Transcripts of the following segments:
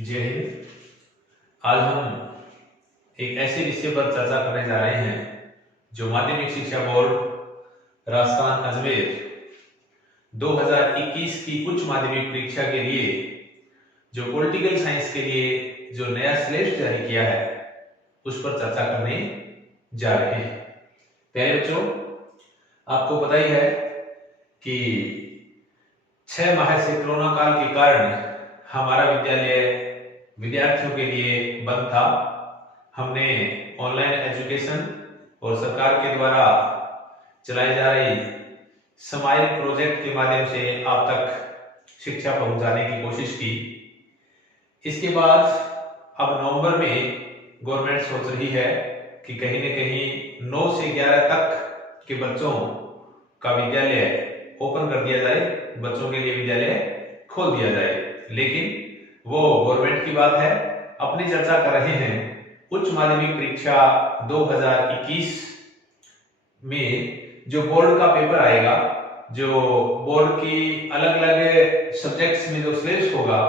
जय हिंद। आज हम एक ऐसे विषय पर चर्चा करने जा रहे हैं जो माध्यमिक शिक्षा बोर्ड राजस्थान अजमेर 2021 की उच्च माध्यमिक परीक्षा के लिए जो पॉलिटिकल साइंस के लिए जो नया सिलेबस जारी किया है उस पर चर्चा करने जा रहे हैं। प्यारे बच्चों, आपको पता ही है कि 6 माह से कोरोना काल के कारण हमारा विद्यालय विद्यार्थियों के लिए बंद था। हमने ऑनलाइन एजुकेशन और सरकार के द्वारा चलाई जा रही समाइल प्रोजेक्ट के माध्यम से आप तक शिक्षा पहुंचाने की कोशिश की। इसके बाद अब नवंबर में गवर्नमेंट सोच रही है कि कहीं न कहीं 9 से 11 तक के बच्चों का विद्यालय ओपन कर दिया जाए, बच्चों के लिए विद्यालय खोल दिया जाए। लेकिन वो गवर्नमेंट की बात है। अपनी चर्चा कर रहे हैं उच्च माध्यमिक परीक्षा 2021 में जो बोर्ड का पेपर आएगा, जो बोर्ड की अलग अलग सब्जेक्ट्स में जो सिलेबस होगा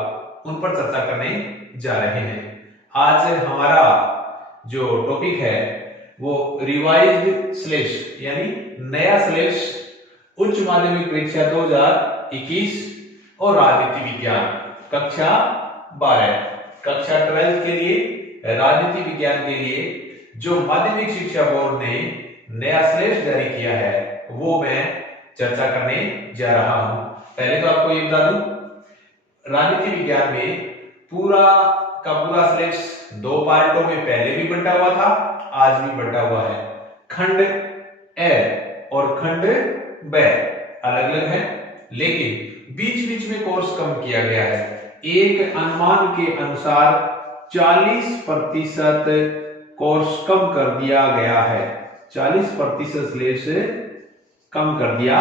उन पर चर्चा करने जा रहे हैं। आज हमारा जो टॉपिक है वो रिवाइज्ड सिलेबस यानी नया सिलेबस उच्च माध्यमिक परीक्षा 2021 और राजनीति विज्ञान कक्षा 12 कक्षा 12 के लिए राजनीति विज्ञान के लिए जो माध्यमिक शिक्षा बोर्ड ने नया सिलेबस जारी किया है वो मैं चर्चा करने जा रहा हूं। पहले तो आपको ये बता दूं, राजनीति विज्ञान में पूरा का पूरा सिलेबस 2 पार्टों में पहले भी बंटा हुआ था, आज भी बंटा हुआ है। खंड ए और खंड ब अलग अलग है, लेकिन बीच बीच में कोर्स कम किया गया है। एक अनुमान के अनुसार 40% कोर्स कम कर दिया गया है। 40% सिलेबस कम कर दिया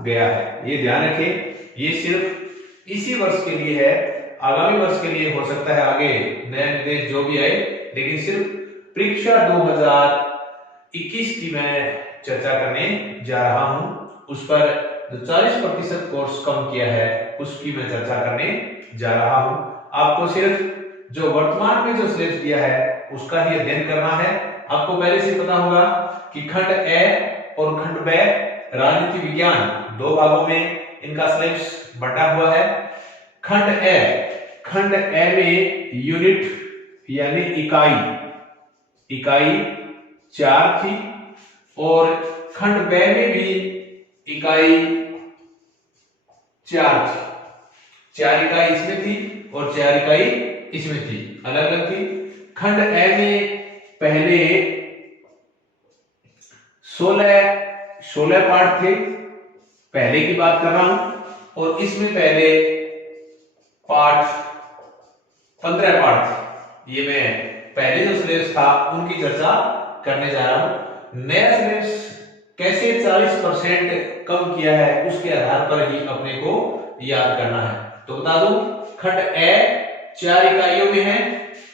गया है। ये ध्यान रखें, ये सिर्फ इसी वर्ष के लिए है, आगामी वर्ष के लिए हो सकता है आगे नया निर्देश जो भी आए, लेकिन सिर्फ परीक्षा 2021 की मैं चर्चा करने जा रहा हूं। उस पर जो 40% कोर्स कम किया है उसकी मैं चर्चा करने जा रहा हूं। आपको सिर्फ जो वर्तमान में जो सिलेबस दिया है उसका ही अध्ययन करना है। आपको पहले से पता होगा कि खंड ए और खंड ब राजनीति विज्ञान 2 भागों में इनका सिलेबस बंटा हुआ है। खंड ए में यूनिट यानी इकाई 4 थी और खंड ब में भी इकाई 4 थी। 4 इकाई इसमें थी और 4 इकाई इसमें थी, अलग अलग थी। खंड ए में पहले 16 पार्ट थे, पहले की बात कर रहा हूं, और इसमें पहले पार्ट 15 पार्ट थे। ये मैं पहले जो सिलेबस था उनकी चर्चा करने जा रहा हूं। नया सिलेबस कैसे 40% कम किया है उसके आधार पर ही अपने को याद करना है। तो बता दूं, खंड ए 4 इकाइयों में है।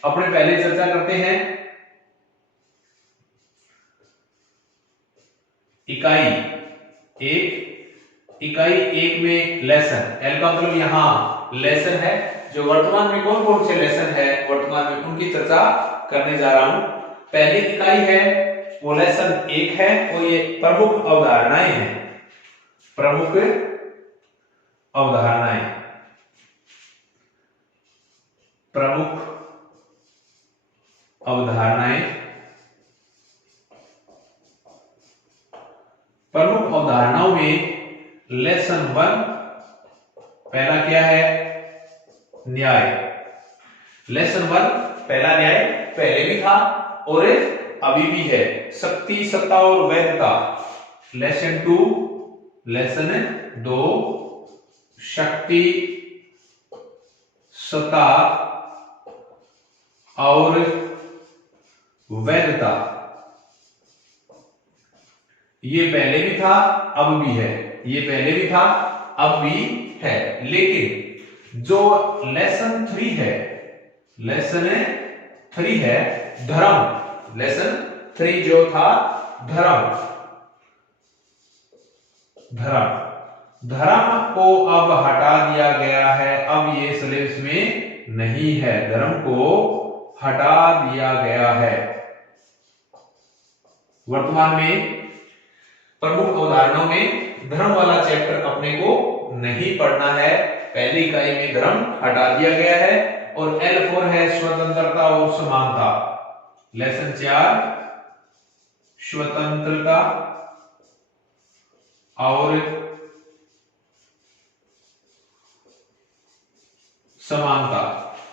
अपने पहले चर्चा करते हैं। इकाई 1 में लेसन, एल का मतलब यहां लेसन है। जो वर्तमान में कौन कौन से लेसन है वर्तमान में उनकी चर्चा करने जा रहा हूं। पहली इकाई है वो लेसन 1 है और ये प्रमुख अवधारणाएं हैं। प्रमुख अवधारणाएं प्रमुख अवधारणाओं में लेसन 1 पहला क्या है? न्याय। लेसन 1 पहला न्याय पहले भी था और अभी भी है, शक्ति, सत्ता और वैधता। लेसन 2 शक्ति, सत्ता और वैधता। ये पहले भी था अब भी है, ये पहले भी था अब भी है। लेकिन जो लेसन 3 है धर्म। लेसन 3 जो था धर्म को अब हटा दिया गया है। अब ये सिलेबस में नहीं है, धर्म को हटा दिया गया है। वर्तमान में प्रमुख अवधारणाओं में धर्म वाला चैप्टर अपने को नहीं पढ़ना है। पहली इकाई में धर्म हटा दिया गया है और L4 है स्वतंत्रता और समानता। लेसन 4 स्वतंत्रता और समानता,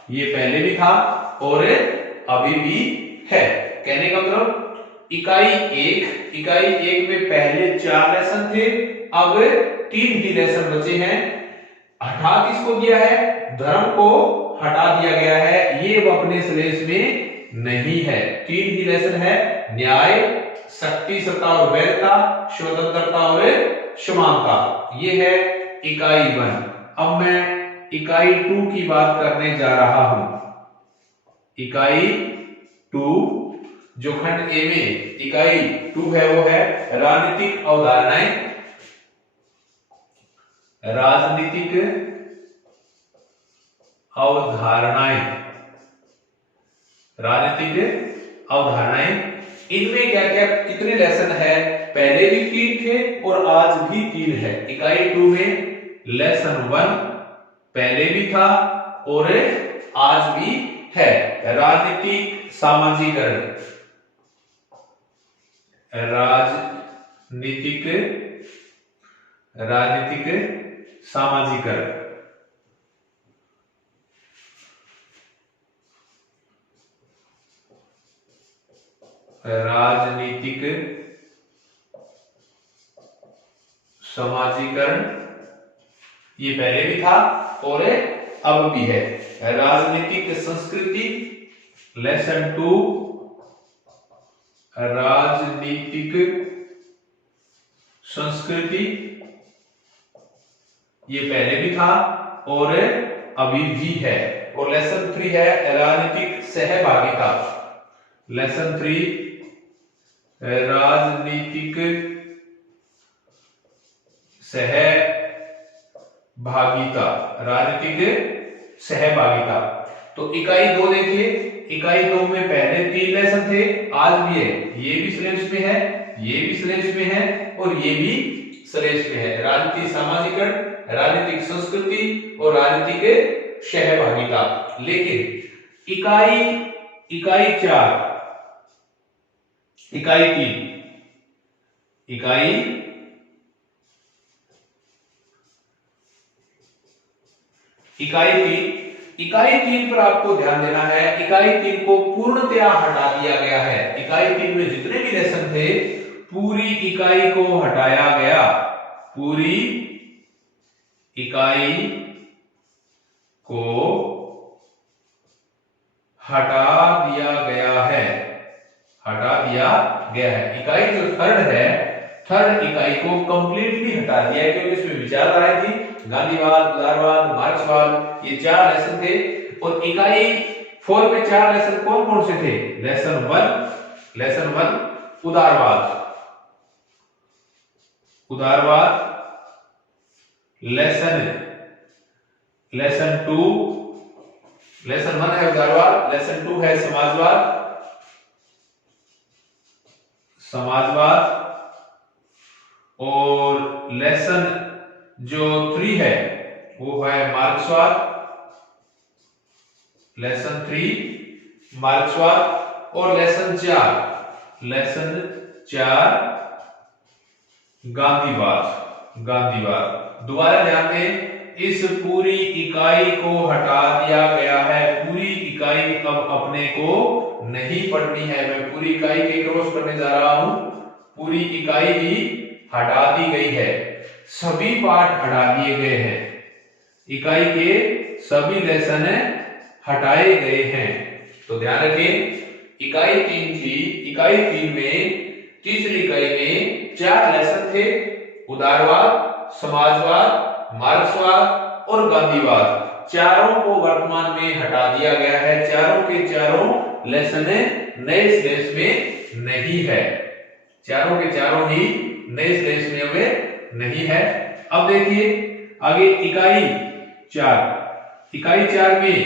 ये पहले भी था और अभी भी है। कहने का मतलब इकाई एक में पहले 4 लेसन थे, अब 3 ही लेसन बचे हैं। हटा किसको दिया है? धर्म को हटा दिया गया है, ये अब अपने सिलेबस में नहीं है। 3 ही लेसन है, न्याय, शक्ति, सत्ता और वैधता, स्वतंत्रता और समानता, ये है इकाई 1। अब मैं इकाई 2 की बात करने जा रहा हूं। इकाई 2 जो खंड ए में इकाई 2 है वो है राजनीतिक अवधारणाएं। राजनीतिक अवधारणाएं, राजनीतिक अवधारणाएं, इनमें क्या क्या कितने लेसन है? पहले भी 3 थे और आज भी 3 है। इकाई 2 में लेसन 1 पहले भी था और आज भी है। राजनीतिक सामाजिकरण, राजनीतिक सामाजिकरण, राजनीतिक समाजीकरण, ये पहले भी था और अब भी है। राजनीतिक संस्कृति लेसन 2, राजनीतिक संस्कृति, ये पहले भी था और अभी भी है। और लेसन 3 है राजनीतिक सहभागिता। लेसन 3 राजनीतिक सहभागिता, राजनीतिक सहभागिता। तो इकाई 2 देखिए, इकाई 2 में पहले 3 लेसन थे, आज भी है। ये भी सिलेबस में है, ये भी सिलेबस में है और ये भी सिलेबस में है। राजनीतिक सामाजिकरण, राजनीतिक संस्कृति और राजनीतिक सहभागिता। लेकिन इकाई 4, इकाई 3, इकाई 3 पर आपको ध्यान देना है। इकाई 3 को पूर्णतया हटा दिया गया है। इकाई 3 में जितने भी लेसन थे पूरी इकाई को हटाया गया, पूरी इकाई को हटा दिया गया है, हटा दिया गया है। इकाई जो थर्ड है, थर्ड इकाई को कंप्लीटली हटा दिया है, क्योंकि इसमें विचारधाराएं थी, गांधीवाद, उदारवाद, मार्क्सवाद, ये 4 लेसन थे। और इकाई 4 में 4 लेसन कौन कौन से थे? लेसन 1 उदारवाद, लेसन 2, लेसन 1 है उदारवाद, लेसन 2 है समाजवाद और लेसन जो 3 है वो है मार्क्सवाद। लेसन 3 मार्क्सवाद और लेसन 4 गांधीवाद। दोबारा ध्यान दें, इस पूरी इकाई को हटा दिया गया है। पूरी इकाई अब अपने को नहीं पढ़नी है। मैं पूरी इकाई के क्रॉस करने जा रहा हूं। पूरी इकाई भी हटा दी गई है, सभी पाठ हटा दिए गए हैं, इकाई के सभी लेसन हटाए गए हैं। तो ध्यान रखें, इकाई 3 थी। इकाई 3 में तीसरी इकाई में 4 लेसन थे, उदारवाद, समाजवाद, मार्क्सवाद और गांधीवाद। चारों को वर्तमान में हटा दिया गया है। चारों के चारों लेसन नए सिलेबस में नहीं है। चारों के चारों ही नए सिलेबस में अब नहीं है। अब देखिए आगे इकाई 4 में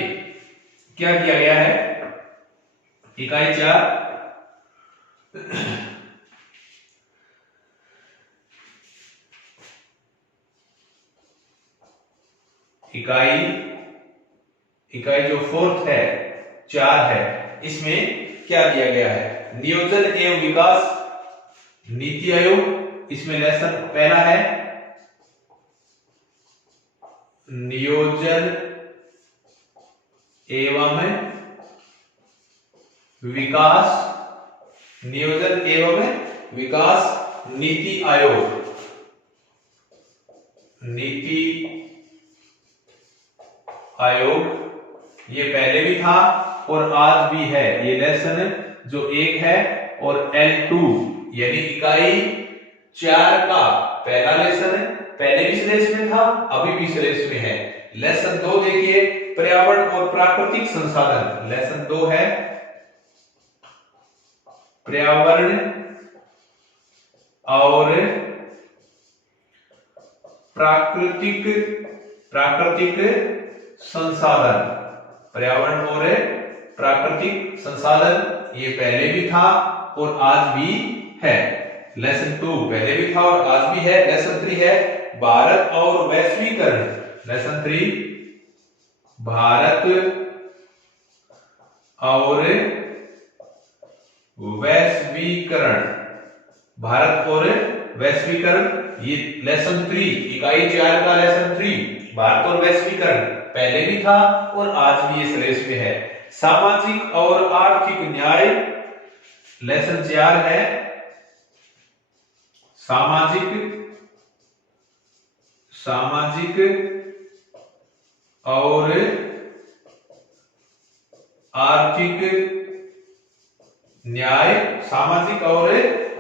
क्या किया गया है? इकाई 4 इकाई जो फोर्थ है 4 है, इसमें क्या दिया गया है? नियोजन एवं विकास नीति आयोग। इसमें लेसन पहला है नियोजन एवं विकास, नियोजन एवं विकास नीति आयोग, नीति आयोग। ये पहले भी था और आज भी है। ये लेसन जो 1 है और L2 यानी इकाई 4 का पहला लेसन है। पहले भी सिलेबस में था, अभी भी सिलेबस में है। लेसन 2 देखिए, पर्यावरण और प्राकृतिक संसाधन। लेसन 2 है पर्यावरण और प्राकृतिक संसाधन, पर्यावरण और प्राकृतिक संसाधन। ये पहले भी था और आज भी है। लेसन 2 पहले भी था और आज भी है। लेसन 3 है भारत और वैश्वीकरण। लेसन 3 भारत और वैश्वीकरण, भारत और वैश्वीकरण। ये लेसन 3 इकाई 4 का लेसन 3 भारत और वैश्वीकरण पहले भी था और आज भी ये सिलेबस में है। सामाजिक और आर्थिक न्याय लेसन 4 है सामाजिक और आर्थिक न्याय, सामाजिक और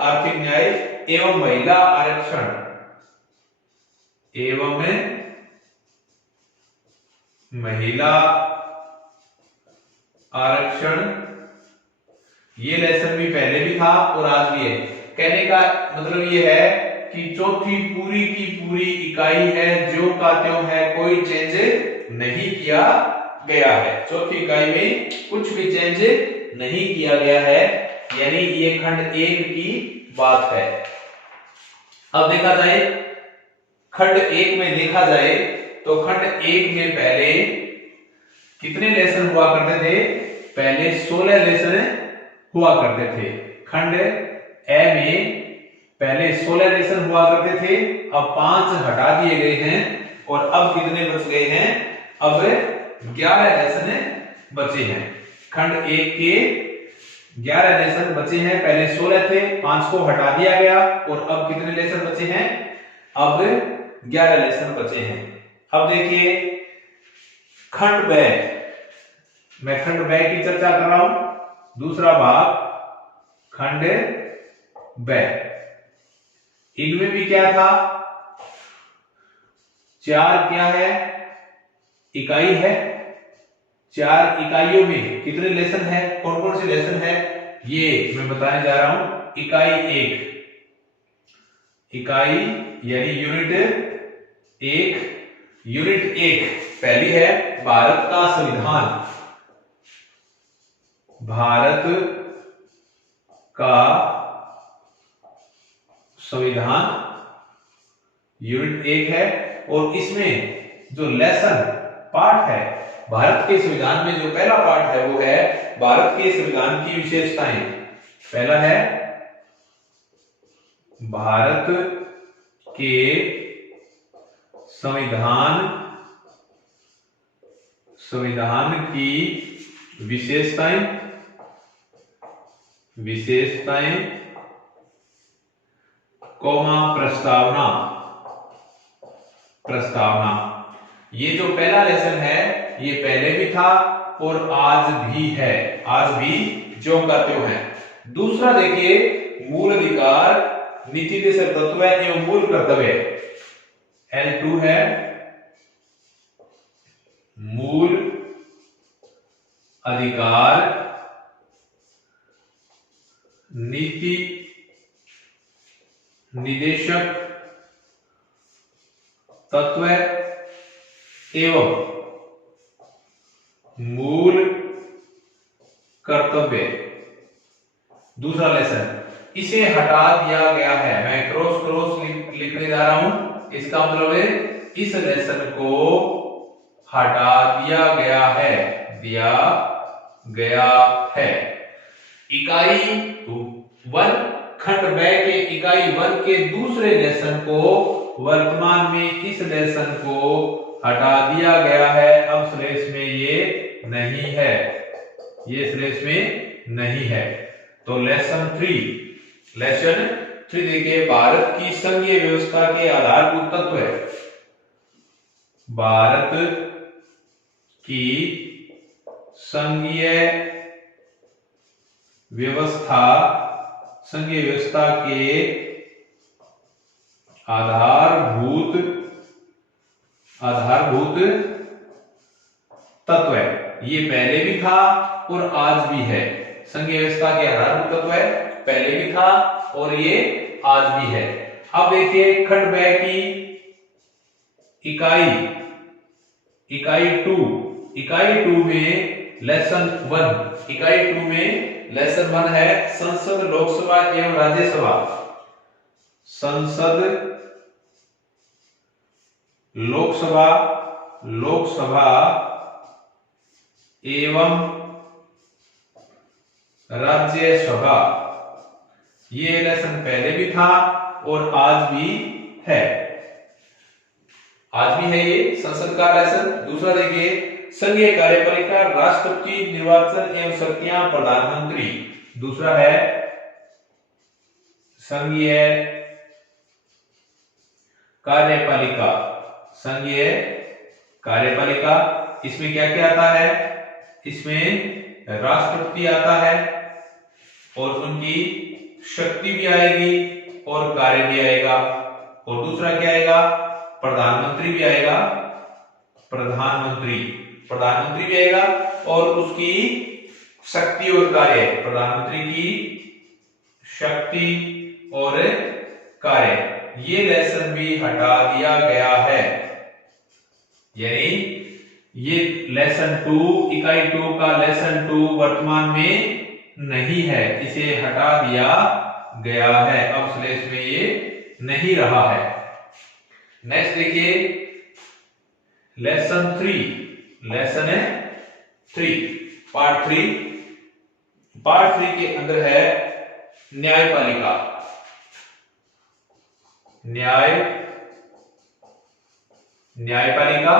आर्थिक न्याय एवं महिला आरक्षण, एवं महिला आरक्षण। ये लेसन भी पहले भी था और आज भी है। कहने का मतलब ये है कि चौथी पूरी की पूरी इकाई है जो का त्यों है, कोई चेंज नहीं किया गया है। चौथी इकाई में कुछ भी चेंज नहीं किया गया है, यानी ये खंड 1 की बात है। अब देखा जाए खंड 1 में, देखा जाए तो खंड 1 में पहले कितने लेसन हुआ करते थे? पहले 16 लेसन हुआ करते थे। खंड ए में पहले 16 लेसन हुआ करते थे, अब 5 हटा दिए गए हैं और अब कितने बच गए हैं? अब 11 लेसन बचे हैं। खंड 1 के 11 लेसन बचे हैं। पहले 16 थे, 5 को हटा दिया गया और अब कितने लेसन बचे हैं? अब 11 लेसन बचे हैं। अब देखिए खंड ब, मैं खंड ब की चर्चा कर रहा हूं। दूसरा भाग खंड ब, इनमें भी क्या था? 4 क्या है? इकाई है। 4 इकाइयों में कितने लेसन है? कौन कौन से लेसन है ये मैं बताने जा रहा हूं। इकाई 1, इकाई यानी यूनिट 1 पहली है भारत का संविधान। भारत का संविधान यूनिट 1 है और इसमें जो लेसन पार्ट है, भारत के संविधान में जो पहला पार्ट है वो है भारत के संविधान की विशेषताएं। पहला है भारत के संविधान की विशेषताएं कौमा प्रस्तावना। ये जो पहला लेसन है ये पहले भी था और आज भी है, आज भी ज्यों का त्यों है। दूसरा देखिए मूल अधिकार, नीति के तत्व एवं मूल कर्तव्य। L2 है मूल अधिकार, नीति निदेशक तत्व एवं मूल कर्तव्य। दूसरा लेसन, इसे हटा दिया गया है, मैं क्रॉस क्रॉस लिखने जा रहा हूं, इसका मतलब है इस लेसन को हटा दिया गया है, दिया गया है। इकाई 1 खंड ब के इकाई 1 के दूसरे लेसन को वर्तमान में इस लेसन को हटा दिया गया है, अब स्लेश में ये नहीं है, ये स्लेश में नहीं है। तो लेसन 3 देखिए, भारत की संघीय व्यवस्था के आधारभूत तत्व है, भारत की संघीय व्यवस्था के आधारभूत तत्व है। ये पहले भी था और आज भी है, संघीय व्यवस्था के आधारभूत तत्व है, पहले भी था और ये आज भी है। अब देखिए खंड ब की इकाई 2 में लेसन 1, इकाई 2 में लेसन 1 है संसद, लोकसभा एवं राज्यसभा। संसद, लोकसभा एवं राज्यसभा, ये लेसन पहले भी था और आज भी है, ये संसद का लेसन। दूसरा देखिए, संघीय कार्यपालिका, राष्ट्रपति, निर्वाचन एवं शक्तियां प्रधानमंत्री। दूसरा है संघीय कार्यपालिका, इसमें क्या क्या आता है, इसमें राष्ट्रपति आता है और उनकी शक्ति भी आएगी और कार्य भी आएगा, और दूसरा क्या आएगा, प्रधानमंत्री भी आएगा, प्रधानमंत्री भी आएगा और उसकी शक्ति और कार्य, प्रधानमंत्री की शक्ति और कार्य, ये लेसन भी हटा दिया गया है। यानी ये लेसन 2, इकाई 2 का लेसन 2 वर्तमान में नहीं है, इसे हटा दिया गया है, अब स्लेश में ये नहीं रहा है। नेक्स्ट देखिए लेसन 3 पार्ट 3 के अंदर है न्यायपालिका। न्यायपालिका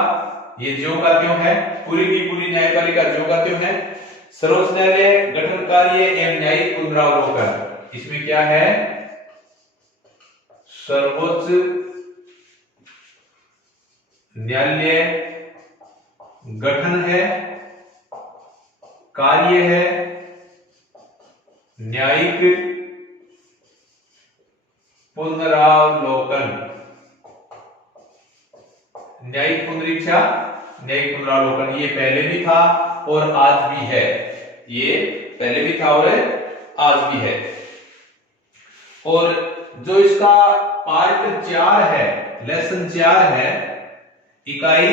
ये ज्यों का त्यों है, पूरी की पूरी न्यायपालिका ज्यों का त्यों है। सर्वोच्च न्यायालय, गठन कार्य एवं न्यायिक पुनरावलोकन, इसमें क्या है, सर्वोच्च न्यायालय गठन है, कार्य है, न्यायिक पुनरावलोकन, न्यायिक पुनरीक्षा, न्यायिक पुनरावलोकन, ये पहले भी था और आज भी है, ये पहले भी था और आज भी है। और जो इसका पार्ट 4 है, लेसन 4 है, इकाई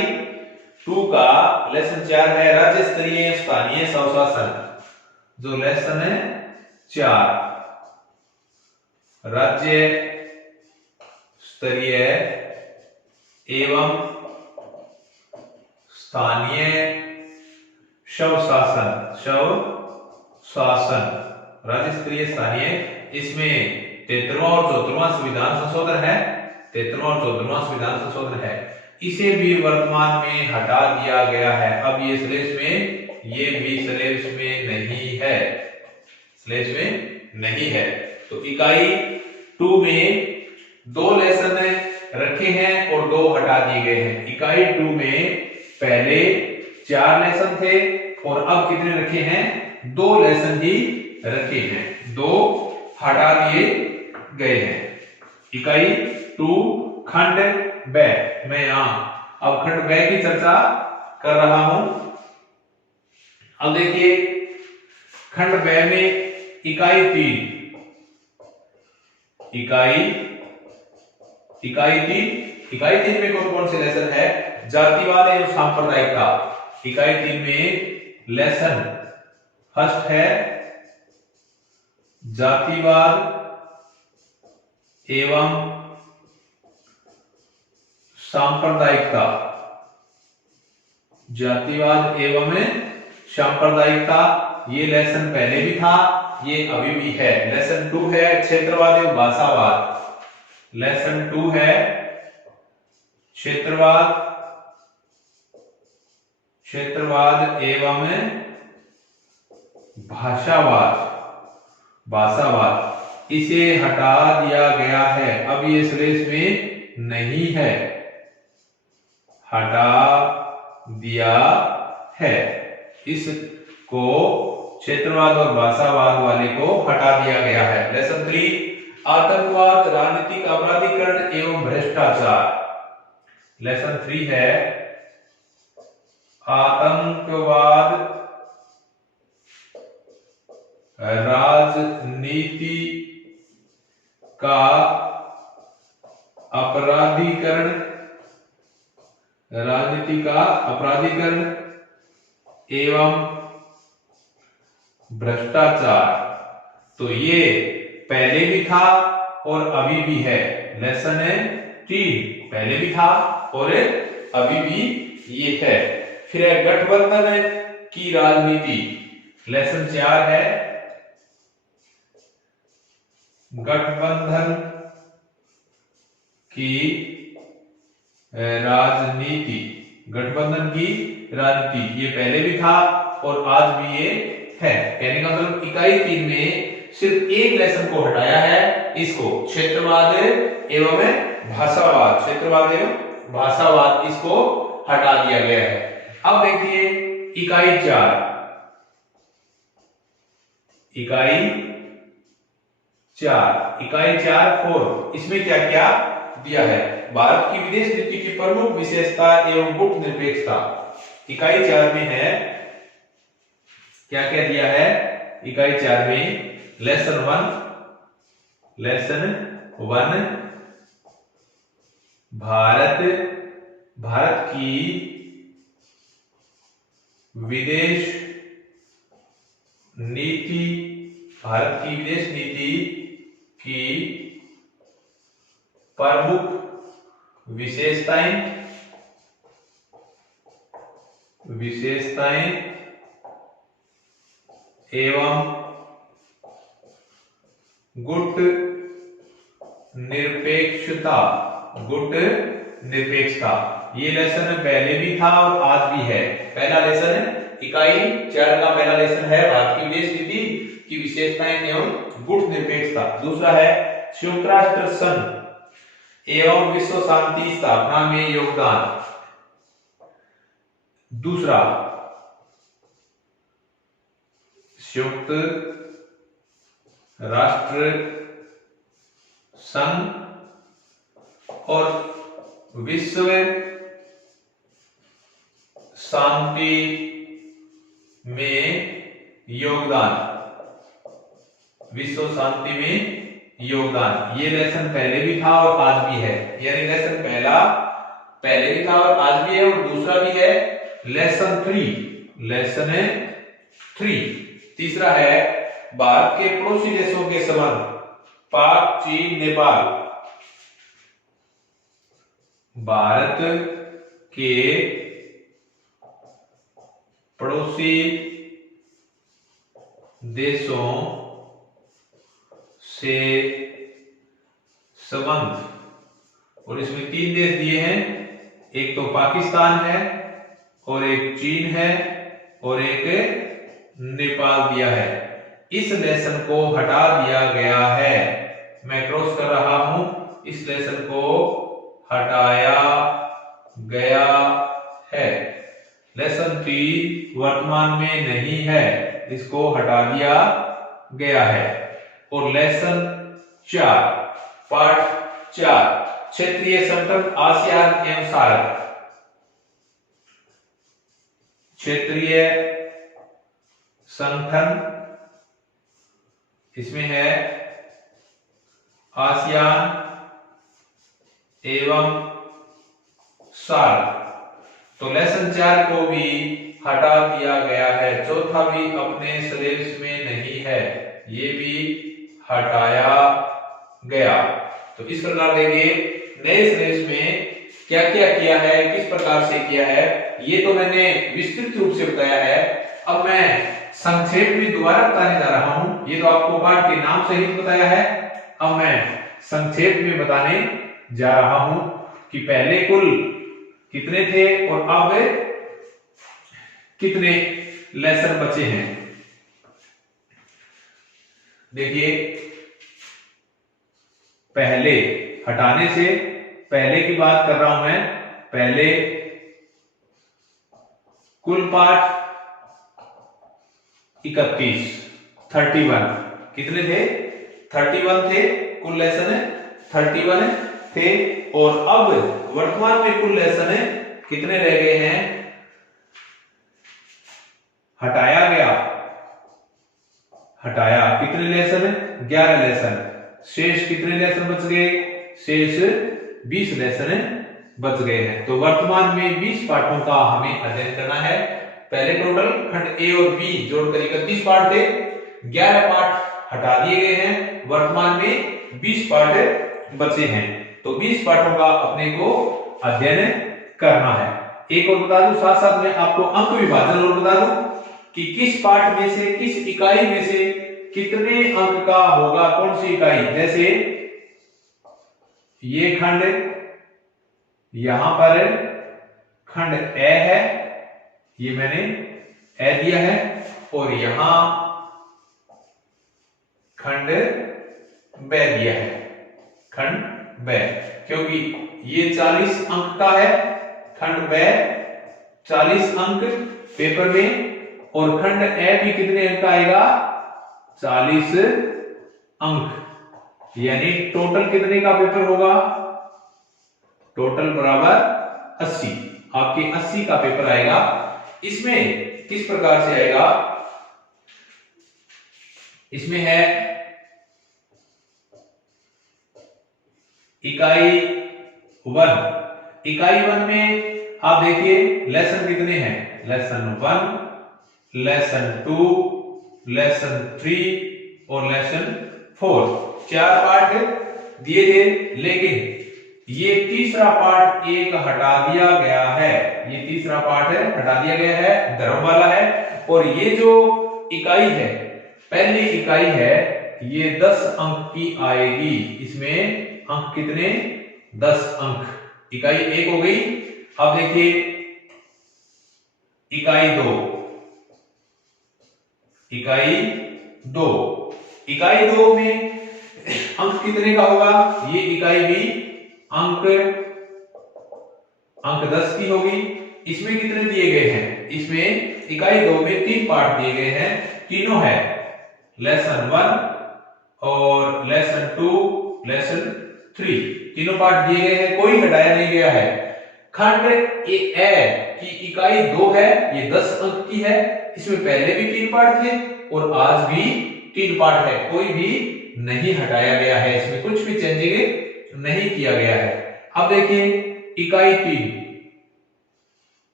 2 का लेसन 4 है राज्य स्तरीय स्थानीय स्वशासन। जो लेसन है 4 राज्य स्तरीय एवं स्थानीय स्वशासन, राज्य स्तरीय स्थानीय, इसमें 33वां और 34वां संविधान संशोधन है, 33वां और 34वां संविधान संशोधन है, इसे भी वर्तमान में हटा दिया गया है। अब ये स्लेश में, ये भी स्लेश में नहीं है, तो इकाई 2 में 2 लेसन रखे हैं और 2 हटा दिए गए हैं। इकाई 2 में पहले 4 लेसन थे और अब कितने रखे हैं, 2 लेसन ही रखे हैं, 2 हटा दिए गए हैं। इकाई 2 खंड ब, मैं यहां अब खंड ब की चर्चा कर रहा हूं। अब देखिए खंड ब में इकाई 3 में कौन कौन से लेसन है, जातिवाद एवं सांप्रदायिकता। इकाई 3 में लेसन फर्स्ट है जातिवाद एवं सांप्रदायिकता। जातिवाद एवं सांप्रदायिकता, ये लेसन पहले भी था, ये अभी भी है। लेसन 2 है क्षेत्रवाद एवं भाषावाद। लेसन 2 है क्षेत्रवाद एवं भाषावाद। इसे हटा दिया गया है, अब ये स्लेश में नहीं है, हटा दिया है। इसको क्षेत्रवाद और भाषावाद वाले को हटा दिया गया है। लेसन 3 आतंकवाद, राजनीतिक अपराधीकरण एवं भ्रष्टाचार। लेसन 3 है आतंकवाद, राजनीति का अपराधीकरण एवं भ्रष्टाचार। तो ये पहले भी था और अभी भी है। लेसन 3 पहले भी था और अभी भी ये है। फिर है गठबंधन की राजनीति। लेसन 4 है गठबंधन की राजनीति। गठबंधन की राजनीति, ये पहले भी था और आज भी ये है। कहने का मतलब इकाई 3 में सिर्फ एक लेसन को हटाया है, इसको क्षेत्रवाद एवं भाषावाद, क्षेत्रवाद एवं भाषावाद, इसको हटा दिया गया है। अब देखिए इकाई 4 4 इसमें क्या क्या दिया है? भारत की विदेश नीति की प्रमुख विशेषता एवं गुट निरपेक्षता। इकाई 4 में है, क्या क्या दिया है इकाई 4 में? लेसन 1 भारत की विदेश नीति की प्रमुख विशेषताएं एवं गुट निरपेक्षता। ये लेसन पहले भी था और आज भी है। पहला लेसन इकाई 4 का पहला लेसन है भारत की विदेश नीति की विशेषताएं एवं गुट निरपेक्षता। दूसरा है संयुक्त राष्ट्र संघ एवं विश्व शांति स्थापना में योगदान। दूसरा संयुक्त राष्ट्र संघ और विश्व शांति में योगदान। ये लेसन पहले भी था और आज भी है, यानी लेसन पहले भी था और आज भी है, और दूसरा भी है लेसन 3। तीसरा है भारत के पड़ोसी देशों के संबंध, पाक, चीन, नेपाल। भारत के पड़ोसी देशों से संबंध, और इसमें 3 देश दिए हैं, एक तो पाकिस्तान है और एक चीन है और एक नेपाल दिया है। इस लेसन को हटा दिया गया है, मैं क्रॉस कर रहा हूं, इस लेसन को हटाया गया है। लेसन 3 वर्तमान में नहीं है, इसको हटा दिया गया है। और लेसन 4 पार्ट 4 क्षेत्रीय संगठन आसियान एवं सार्क। क्षेत्रीय संगठन, इसमें है आसियान एवं सार्क। तो लेसन 4 को भी हटा दिया गया है। चौथा भी अपने सिलेबस में नहीं है, ये भी हटाया गया। तो इस प्रकार देखिए नए सिलेबस में क्या क्या किया है, किस प्रकार से किया है, ये तो मैंने विस्तृत रूप से बताया है। अब मैं संक्षेप में दोबारा बताने जा रहा हूं। ये तो आपको पाठ के नाम सहित बताया है, अब मैं संक्षेप में बताने जा रहा हूं कि पहले कुल कितने थे और अब कितने लेसन बचे हैं। देखिए पहले हटाने से पहले की बात कर रहा हूं मैं। पहले कुल पाठ 31 कितने थे? 31 थे कुल लेसन, 31 थे। और अब वर्तमान में कुल लेसन कितने रह गए हैं? हटाया गया, हटाया कितने लेसन? 11 लेसन। शेष कितने लेसन बच गए? शेष 20 लेसन बच गए हैं। तो वर्तमान में 20 पाठों का हमें अध्ययन करना है। पहले टोटल खंड ए और बी जोड़कर 31 पाठ थे, 11 पाठ हटा दिए गए हैं, वर्तमान में 20 पाठ बचे हैं। तो 20 पाठों का अपने को अध्ययन करना है। एक और बता दूं, साथ साथ में आपको अंक विभाजन और बता दूं कि किस पाठ में से, किस इकाई में से कितने अंक का होगा, कौन सी इकाई। जैसे ये खंड, यहां पर खंड ए है, ये मैंने ए दिया है, और यहां खंड ब दिया है, खंड ब, क्योंकि ये 40 अंक का है खंड ब, 40 अंक पेपर में, और खंड ए भी कितने अंक का आएगा? 40 अंक। यानी टोटल कितने का पेपर होगा? टोटल बराबर 80, आपके 80 का पेपर आएगा। इसमें किस प्रकार से आएगा? इसमें है इकाई 1। इकाई 1 में आप देखिए लेसन कितने हैं? लेसन 1, लेसन 2, लेसन 3 और लेसन 4। 4 पार्ट दिए थे, लेकिन ये तीसरा पार्ट एक हटा दिया गया है। ये तीसरा पार्ट है, हटा दिया गया है, धर्म वाला है। और ये जो इकाई है, पहली इकाई है, ये 10 अंक की आएगी। इसमें अंक कितने? 10 अंक। इकाई 1 हो गई। अब देखिए इकाई 2, इकाई 2, इकाई 2 में अंक कितने का होगा? ये इकाई भी अंक 10 की होगी। इसमें कितने दिए गए हैं? इसमें इकाई 2 में 3 पार्ट दिए गए हैं, तीनों है लेसन 1 और लेसन 2, लेसन 3, तीनों पार्ट दिए गए हैं, कोई हटाया नहीं गया है। खंड ए की इकाई 2 है, ये 10 अंक की है। इसमें पहले भी 3 पार्ट थे और आज भी 3 पार्ट है, कोई भी नहीं हटाया गया है, इसमें कुछ भी चेंजिंग नहीं किया गया है। अब देखिए इकाई 3,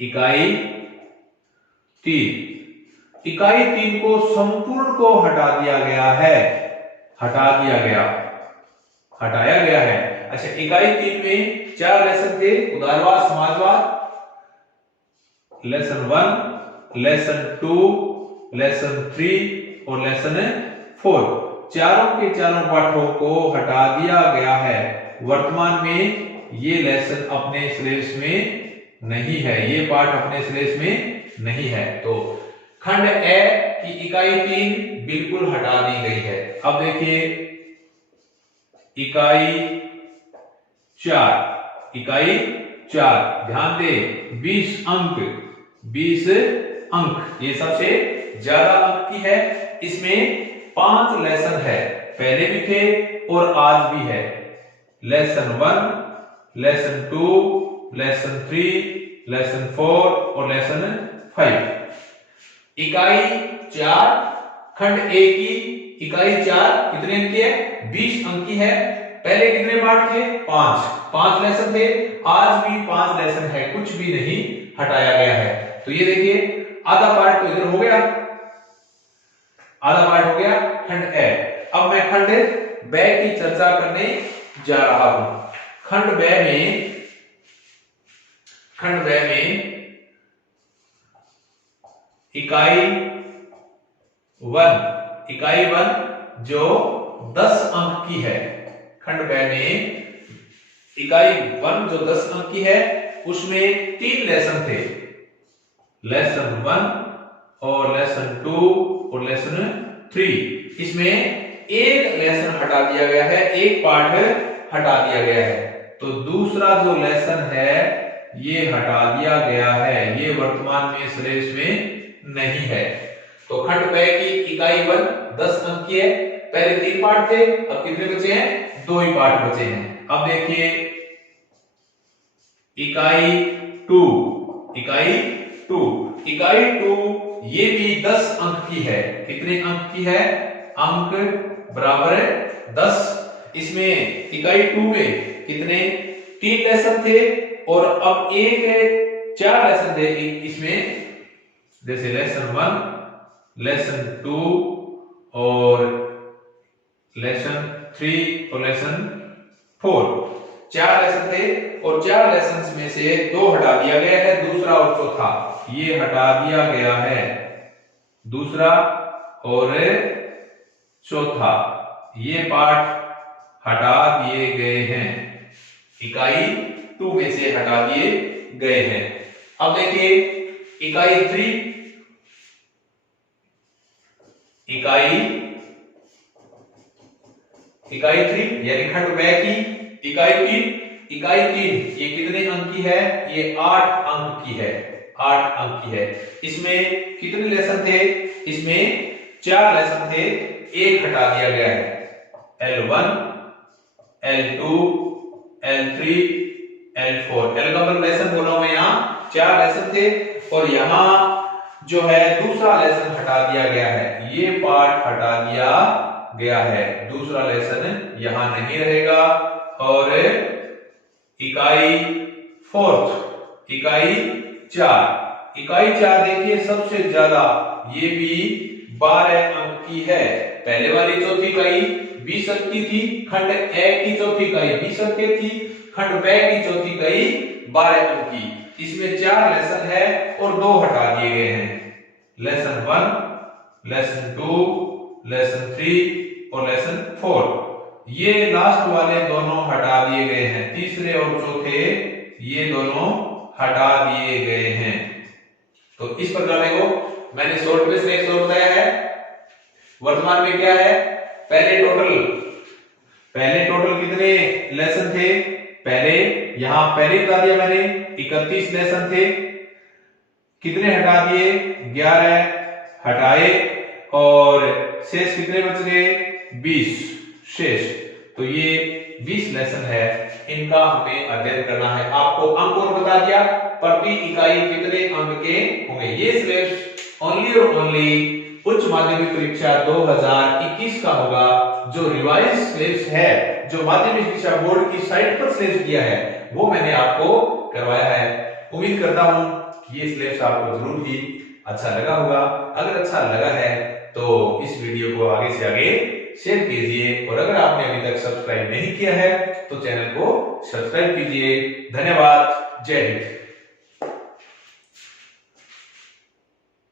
इकाई 3, इकाई 3 को संपूर्ण को हटा दिया गया है, हटा दिया गया, हटाया गया है। अच्छा, इकाई 3 में 4 लेसन थे, उदारवाद, समाजवाद, लेसन 1, लेसन 2, लेसन 3 और लेसन 4। चारों के चारों पाठों को हटा दिया गया है। वर्तमान में ये लेसन अपने सिलेबस में नहीं है, ये पाठ अपने सिलेबस में नहीं है। तो खंड ए की इकाई 3 बिल्कुल हटा दी गई है। अब देखिए इकाई 4, इकाई 4, ध्यान दे 20 अंक, 20 अंक, ये सबसे ज्यादा अंक की है। इसमें 5 लेसन है, पहले भी थे और आज भी है। लेसन 1, लेसन 2, लेसन 3, लेसन 4 और लेसन 5। इकाई 4 खंड ए की इकाई 4 कितने अंक की है? 20 अंक की है। पहले कितने पार्ट थे? 5 लेसन थे, आज भी 5 लेसन है, कुछ भी नहीं हटाया गया है। तो ये देखिए आधा पार्ट तो इधर हो गया, आधा पार्ट हो गया खंड ए। अब मैं खंड ब की चर्चा करने जा रहा हूं। खंड ब में इकाई वन जो 10 अंक की है। खंड ब में इकाई वन जो 10 अंक की है, उसमें 3 लेसन थे, लेसन 1 और लेसन 2 और लेसन 3। इसमें एक लेसन हटा दिया गया है, एक पार्ट हटा दिया गया है। तो दूसरा जो लेसन है ये हटा दिया गया है, ये वर्तमान में सिलेबस में नहीं है। तो खंड ब की इकाई वन 10 अंक की है, पहले 3 पार्ट थे, अब कितने बचे हैं? 2 ही पार्ट बचे हैं। अब देखिए इकाई टू ये भी 10 अंक की है। कितने अंक की है? अंक बराबर 10। इसमें इकाई 2 में कितने? 3 लेसन थे और अब एक 4 लेसन थे इसमें, जैसे लेसन 1, लेसन 2 और लेसन 3 और लेसन 4। 4 लेसन थे और 4 लेसन में से 2 हटा दिया गया है, दूसरा और चौथा ये हटा दिया गया है, दूसरा और चौथा ये पार्ट हटा दिए गए हैं, इकाई 2 में से हटा दिए गए हैं। अब देखिए इकाई 3 यानी खंड ब की इकाई 3 ये कितने अंक की है? ये 8 अंक की है, 8 अंक की है। इसमें कितने लेसन थे? इसमें 4 लेसन थे, एक हटा दिया गया है, L1, L2, L3, L4। L का मतलब लेसन बोला हूं मैं, यहाँ 4 लेसन थे और यहाँ जो है दूसरा लेसन हटा दिया गया है, ये पार्ट हटा दिया गया है, दूसरा लेसन यहां नहीं रहेगा। और इकाई 4 देखिए सबसे ज्यादा, ये भी 12 अंक की है। पहले वाली चौथी इकाई 20 अंक की थी, खंड ए की चौथी इकाई 20 अंक की थी, खंड ब की चौथी इकाई 12 अंक की। इसमें 4 लेसन है और 2 हटा दिए गए हैं, लेसन 1, लेसन 2, लेसन 3 और लेसन 4। ये लास्ट वाले दोनों हटा दिए गए हैं, तीसरे और चौथे ये दोनों हटा दिए गए हैं। तो इस प्रकार देखो मैंने शॉर्ट में सिलेक्ट बताया है। वर्तमान में क्या है? पहले टोटल कितने लेसन थे? पहले बता दिया मैंने 31 लेसन थे, कितने हटा दिए? 11 हटाए और शेष कितने बच गए? 20 शेष। तो ये 20 लेसन है, इनका हमें अध्ययन करना है। आपको अंक और बता दिया, प्रति इकाई कितने अंक के होंगे। ये सिलेबस ओनली और ओनली उच्च माध्यमिक परीक्षा 2021 का होगा, जो रिवाइज सिलेबस है, जो माध्यमिक शिक्षा बोर्ड की साइट पर सिलेबस दिया है, वो मैंने आपको करवाया है। उम्मीद करता हूं ये सिलेबस आपको जरूर ही अच्छा लगा होगा। अगर अच्छा लगा है तो इस वीडियो को आगे से आगे शेयर कीजिए और अगर आपने अभी तक सब्सक्राइब नहीं किया है तो चैनल को सब्सक्राइब कीजिए। धन्यवाद। जय हिंद।